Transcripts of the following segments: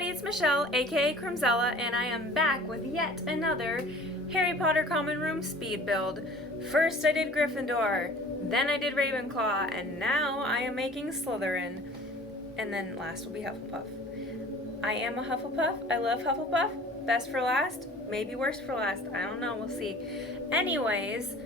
everybody, it's Michelle, aka Crimsella, and I am back with yet another Harry Potter Common Room speed build. First I did Gryffindor, then I did Ravenclaw, and now I am making Slytherin. And then last will be Hufflepuff. I am a Hufflepuff, I love Hufflepuff, best for last, maybe worst for last, I don't know, we'll see. Anyways,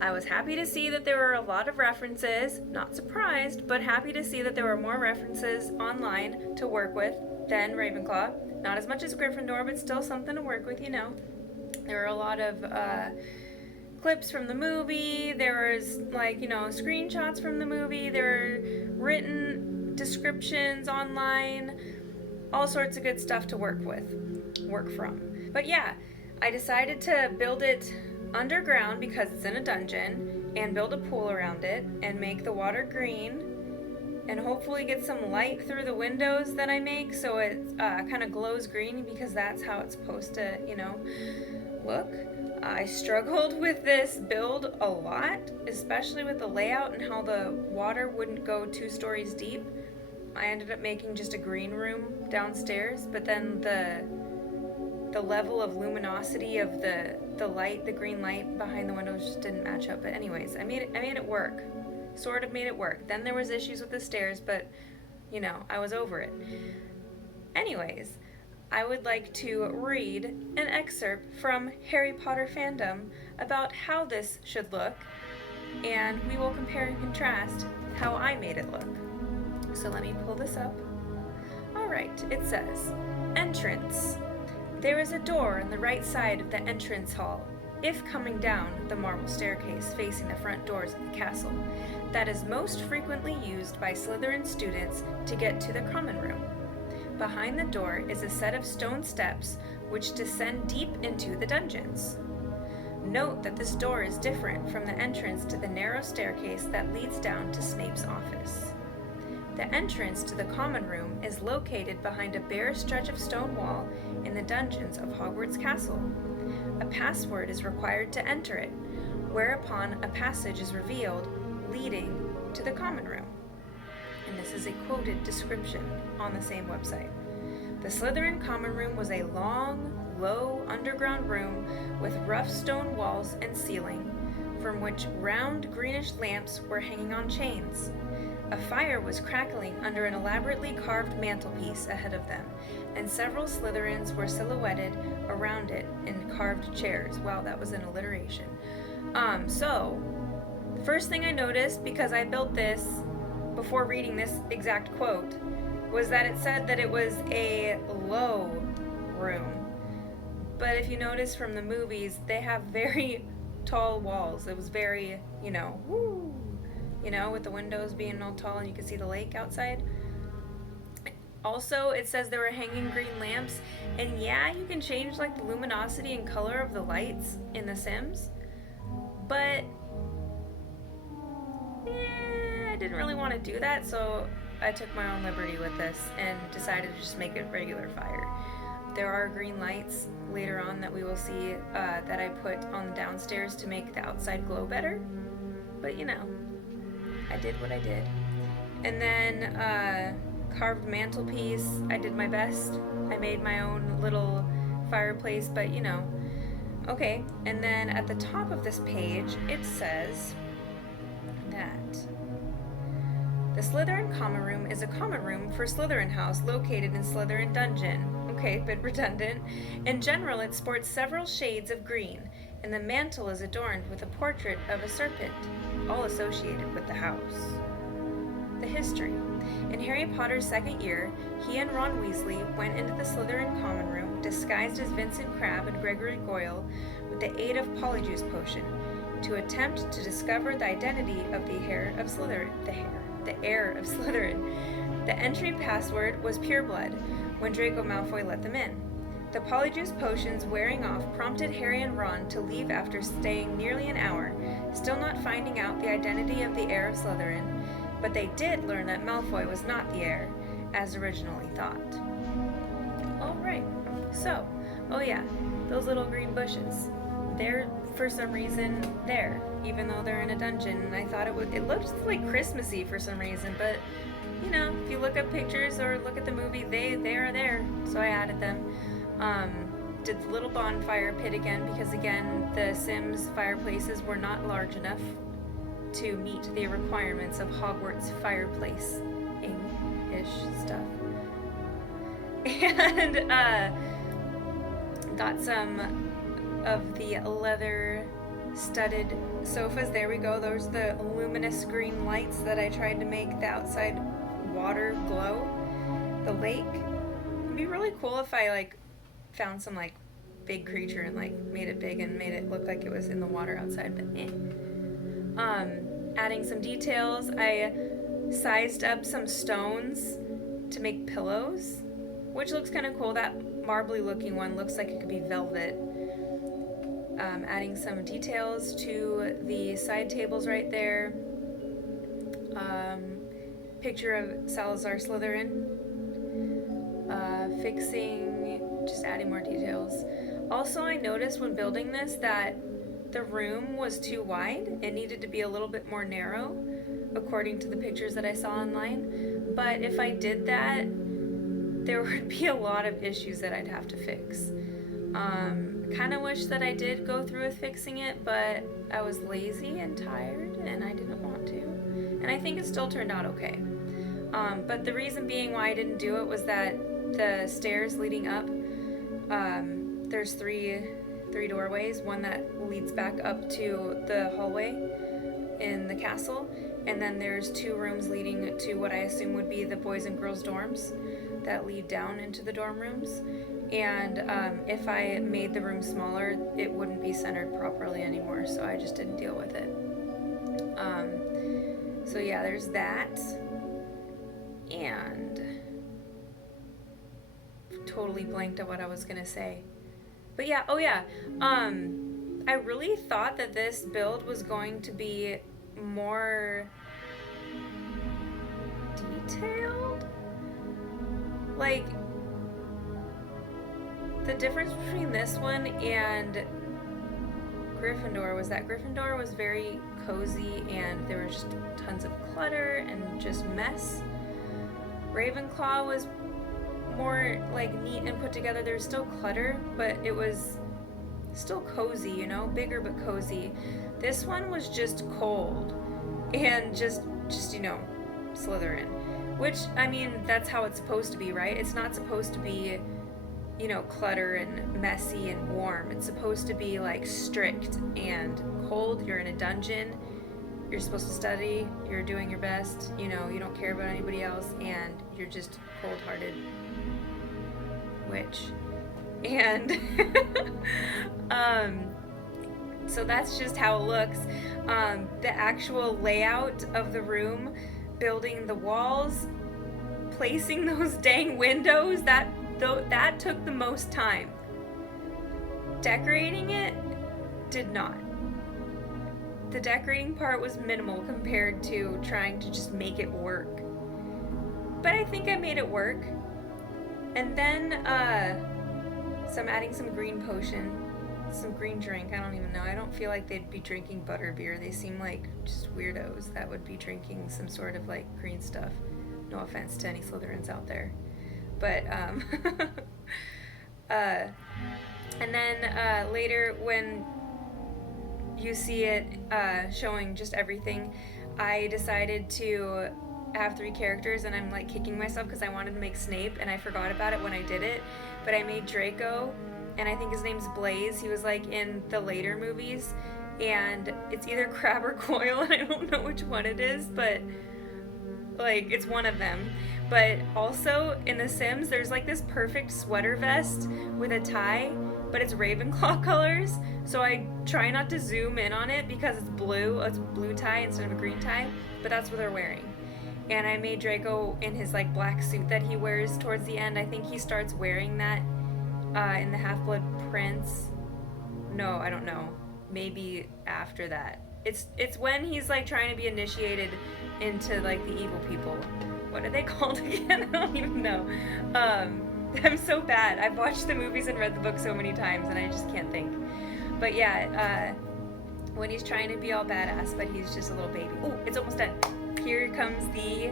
I was happy to see that there were a lot of references, not surprised, but happy to see that there were more references online to work with than Ravenclaw. Not as much as Gryffindor, but still something to work with, you know. There were a lot of clips from the movie, there was screenshots from the movie, there were written descriptions online, all sorts of good stuff to work from. But yeah, I decided to build it underground because it's in a dungeon, and build a pool around it and make the water green and hopefully get some light through the windows that I make so it kind of glows green, because that's how it's supposed to, look. I struggled with this build a lot, especially with the layout and how the water wouldn't go 2 stories deep. I ended up making just a green room downstairs, but then the level of luminosity of the light, the green light behind the windows just didn't match up. But anyways, I made it work. Sort of made it work. Then there was issues with the stairs, but I was over it. Anyways, I would like to read an excerpt from Harry Potter fandom about how this should look, and we will compare and contrast how I made it look. So let me pull this up. Alright, it says, entrance. There is a door on the right side of the entrance hall, if coming down the marble staircase facing the front doors of the castle, that is most frequently used by Slytherin students to get to the common room. Behind the door is a set of stone steps which descend deep into the dungeons. Note that this door is different from the entrance to the narrow staircase that leads down to Snape's office. The entrance to the common room is located behind a bare stretch of stone wall in the dungeons of Hogwarts Castle. A password is required to enter it, whereupon a passage is revealed leading to the common room. And this is a quoted description on the same website. The Slytherin common room was a long, low underground room with rough stone walls and ceiling, from which round greenish lamps were hanging on chains. A fire was crackling under an elaborately carved mantelpiece ahead of them, and several Slytherins were silhouetted around it in carved chairs. Wow, that was an alliteration. So, the first thing I noticed, because I built this before reading this exact quote, was that it said that it was a low room. But if you notice from the movies, they have very tall walls. It was very, with the windows being all tall and you can see the lake outside. Also, it says there were hanging green lamps, and yeah, you can change the luminosity and color of the lights in The Sims, but I didn't really want to do that, so I took my own liberty with this and decided to just make it regular fire. There are green lights later on that we will see that I put on the downstairs to make the outside glow better, but I did what I did. And then carved mantelpiece, I did my best. I made my own little fireplace, but okay. And then at the top of this page, it says that the Slytherin common room is a common room for Slytherin House located in Slytherin Dungeon. Okay, bit redundant. In general, it sports several shades of green, and the mantle is adorned with a portrait of a serpent, all associated with the house. The history. In Harry Potter's second year, he and Ron Weasley went into the Slytherin common room disguised as Vincent Crabbe and Gregory Goyle with the aid of Polyjuice Potion to attempt to discover the identity of the heir of Slytherin. The heir of Slytherin. The entry password was pureblood when Draco Malfoy let them in. The Polyjuice Potions wearing off prompted Harry and Ron to leave after staying nearly an hour, still not finding out the identity of the heir of Slytherin, but they did learn that Malfoy was not the heir, as originally thought. Alright, so, oh yeah, those little green bushes. They're, for some reason, there, even though they're in a dungeon, and I thought it looked like Christmassy for some reason, but if you look up pictures or look at the movie, they are there. So so I added them. Did the little bonfire pit again because, again, the Sims fireplaces were not large enough to meet the requirements of Hogwarts fireplace-ish stuff. And got some of the leather studded sofas. There we go. Those are the luminous green lights that I tried to make the outside water glow. The lake. It'd be really cool if I like found some like big creature and like made it big and made it look like it was in the water outside, but adding some details. I sized up some stones to make pillows, which looks kind of cool. That marbly looking one looks like it could be velvet. Adding some details to the side tables right there. Picture of Salazar Slytherin. Fixing, just adding more details. Also, I noticed when building this that the room was too wide. It needed to be a little bit more narrow, according to the pictures that I saw online. But if I did that, there would be a lot of issues that I'd have to fix. Kind of wish that I did go through with fixing it, but I was lazy and tired and I didn't want to. And I think it still turned out okay. But the reason being why I didn't do it was that the stairs leading up, there's three doorways, one that leads back up to the hallway in the castle, and then there's 2 rooms leading to what I assume would be the boys and girls dorms that lead down into the dorm rooms. And if I made the room smaller, it wouldn't be centered properly anymore, so I just didn't deal with it. So yeah, there's that. And totally blanked at what I was gonna say. But yeah, oh yeah, I really thought that this build was going to be more detailed. Like, the difference between this one and Gryffindor was that Gryffindor was very cozy and there was just tons of clutter and just mess. Ravenclaw was more like neat and put together. There's still clutter, but it was still cozy, you know, bigger but cozy. This one was just cold and just you know, Slytherin, which, I mean, that's how it's supposed to be, right? It's not supposed to be, you know, clutter and messy and warm. It's supposed to be like strict and cold. You're in a dungeon, you're supposed to study, you're doing your best, you know, you don't care about anybody else, and you're just cold-hearted witch. And so that's just how it looks. The actual layout of the room, building the walls, placing those dang windows, that took the most time. Decorating it did not. The decorating part was minimal compared to trying to just make it work. But I think I made it work. And then I'm adding some green potion, some green drink. I don't even know. I don't feel like they'd be drinking butterbeer. They seem like just weirdos that would be drinking some sort of like green stuff. No offense to any Slytherins out there. But and then later when you see it showing just everything, I decided to have 3 characters, and I'm like kicking myself because I wanted to make Snape and I forgot about it when I did it. But I made Draco, and I think his name's Blaze. He was like in the later movies, and it's either Crabbe or Goyle, and I don't know which one it is, but like it's one of them. But also in The Sims, there's like this perfect sweater vest with a tie, but it's Ravenclaw colors, so I try not to zoom in on it because it's blue. It's a blue tie instead of a green tie, but that's what they're wearing. And I made Draco in his like black suit that he wears towards the end. I think he starts wearing that in the Half-Blood Prince. No, I don't know. Maybe after that. It's when he's like trying to be initiated into like the evil people. What are they called again? I don't even know. I'm so bad. I've watched the movies and read the book so many times and I just can't think. But yeah, when he's trying to be all badass, but he's just a little baby. Oh, it's almost done. Here comes the...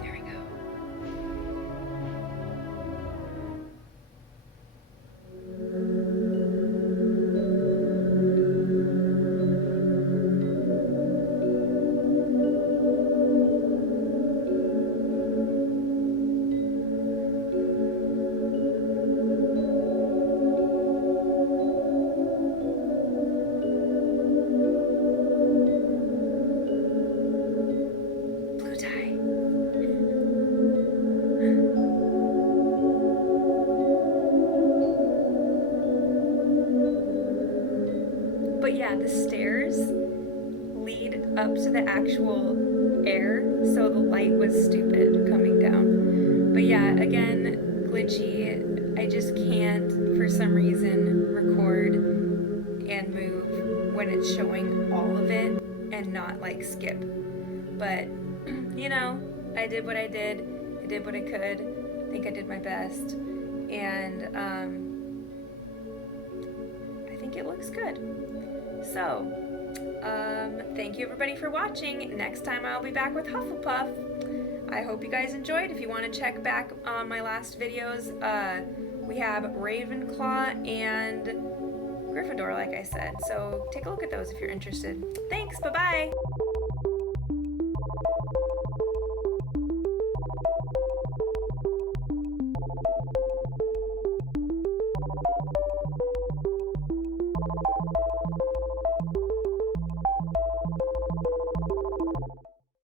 There we go. the stairs lead up to the actual air, so the light was stupid coming down. But yeah, again, glitchy. I just can't, for some reason, record and move when it's showing all of it and not like skip. But, you know, I did what I did. I did what I could. I think I did my best. And I think it looks good. So, thank you everybody for watching. Next time I'll be back with Hufflepuff. I hope you guys enjoyed. If you want to check back on my last videos, we have Ravenclaw and Gryffindor, like I said. So take a look at those if you're interested. Thanks, bye-bye!